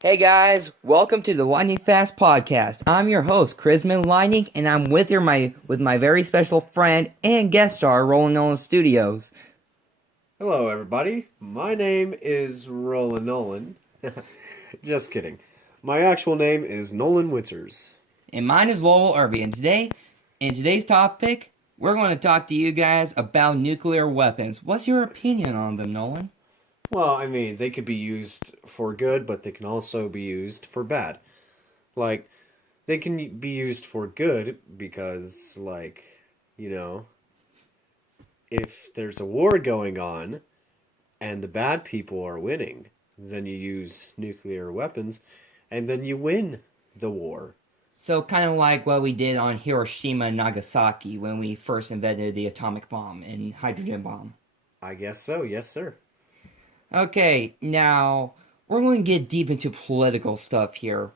Hey guys, welcome to the Lightning Fast podcast. I'm your host, Chrisman Lightning, and I'm with my very special friend and guest star, RollinNolanStudios. Hello, everybody. My name is Roland Nolan. Just kidding. My actual name is Nolan Winters. And mine is Lowell Irby. And in today's topic, we're going to talk to you guys about nuclear weapons. What's your opinion on them, Nolan? Well, I mean, they could be used for good, but they can also be used for bad. Like, they can be used for good because, if there's a war going on and the bad people are winning, then you use nuclear weapons and then you win the war. So kind of like what we did on Hiroshima and Nagasaki when we first invented the atomic bomb and hydrogen bomb. I guess so, yes, sir. Okay, now we're going to get deep into political stuff here.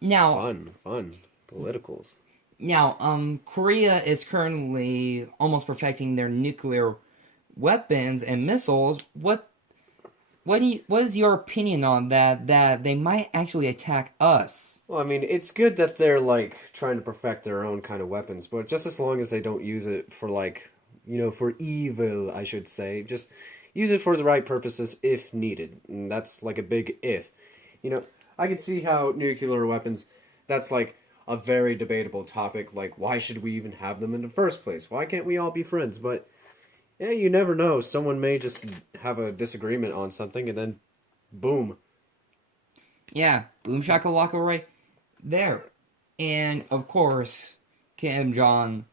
Now, Fun. Politicals. Now, Korea is currently almost perfecting their nuclear weapons and missiles. What is your opinion on that? That they might actually attack us? Well, I mean, it's good that they're, trying to perfect their own kind of weapons, but just as long as they don't use it for, for evil, I should say. Just use it for the right purposes if needed. And that's, a big if. I can see how nuclear weapons, that's, a very debatable topic. Why should we even have them in the first place? Why can't we all be friends? But, yeah, you never know. Someone may just have a disagreement on something, and then, boom. Yeah, boom shakalaka right there. And, of course, Kim Jong-un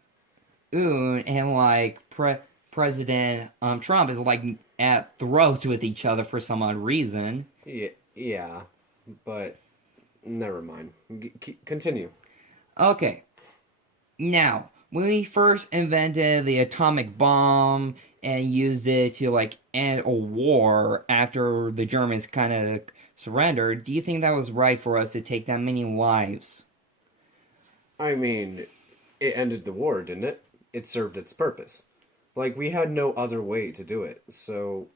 and, President Trump is, at throats with each other for some odd reason. Yeah, but never mind. Continue. Okay. Now, when we first invented the atomic bomb and used it to, end a war after the Germans kind of surrendered, do you think that was right for us to take that many lives? I mean, it ended the war, didn't it? It served its purpose. We had no other way to do it, so,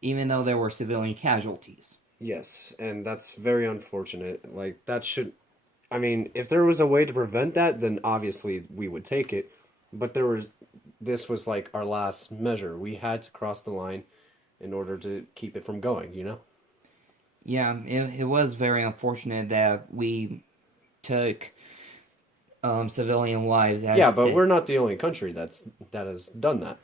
Even though there were civilian casualties. Yes, and that's very unfortunate. That should... I mean, if there was a way to prevent that, then obviously we would take it. But this was, our last measure. We had to cross the line in order to keep it from going, Yeah, it was very unfortunate that we took civilian lives as yeah, but we're not the only country that has done that.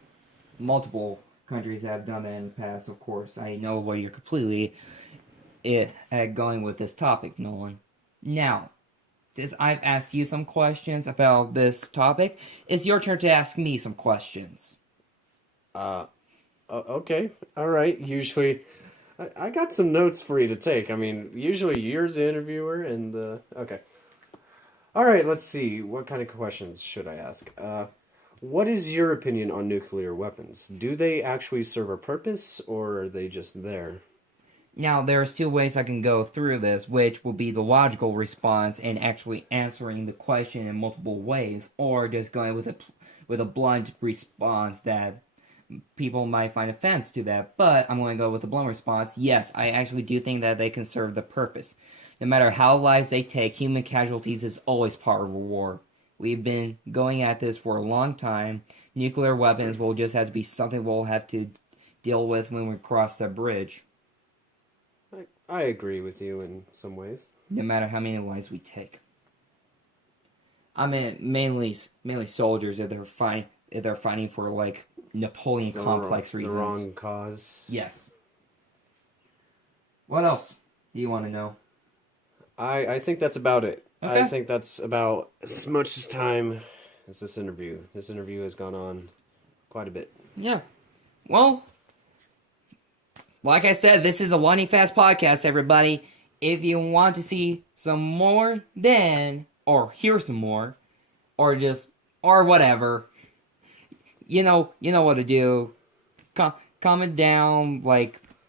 Multiple countries have done that in the past, of course. I know where you're completely going with this topic, Nolan. Now, since I've asked you some questions about this topic, it's your turn to ask me some questions. Okay, all right. Usually, I got some notes for you to take. I mean, usually you're the interviewer, and okay. All right, let's see. What kind of questions should I ask? What is your opinion on nuclear weapons? Do they actually serve a purpose, or are they just there? Now, there's two ways I can go through this, which will be the logical response and actually answering the question in multiple ways, or just going with a blunt response that people might find offense to that. But I'm going to go with the blunt response. Yes, I actually do think that they can serve the purpose. No matter how lives they take, human casualties is always part of a war. We've been going at this for a long time. Nuclear weapons will just have to be something we'll have to deal with when we cross the bridge. I agree with you in some ways. No matter how many lives we take. I mean, mainly soldiers if they're fighting for Napoleon complex reasons. The wrong cause. Yes. What else do you want to know? I think that's about it. Okay. I think that's about as much time as this interview. This interview has gone on quite a bit. Yeah. Well, like I said, this is a Lightning Fast podcast, everybody. If you want to see some more, or hear some more, or whatever, you know what to do. Comment down,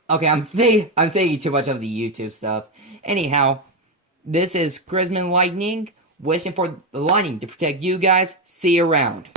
okay, I'm thinking too much of the YouTube stuff. Anyhow, this is Chrisman Lightning, wishing for the lightning to protect you guys. See you around.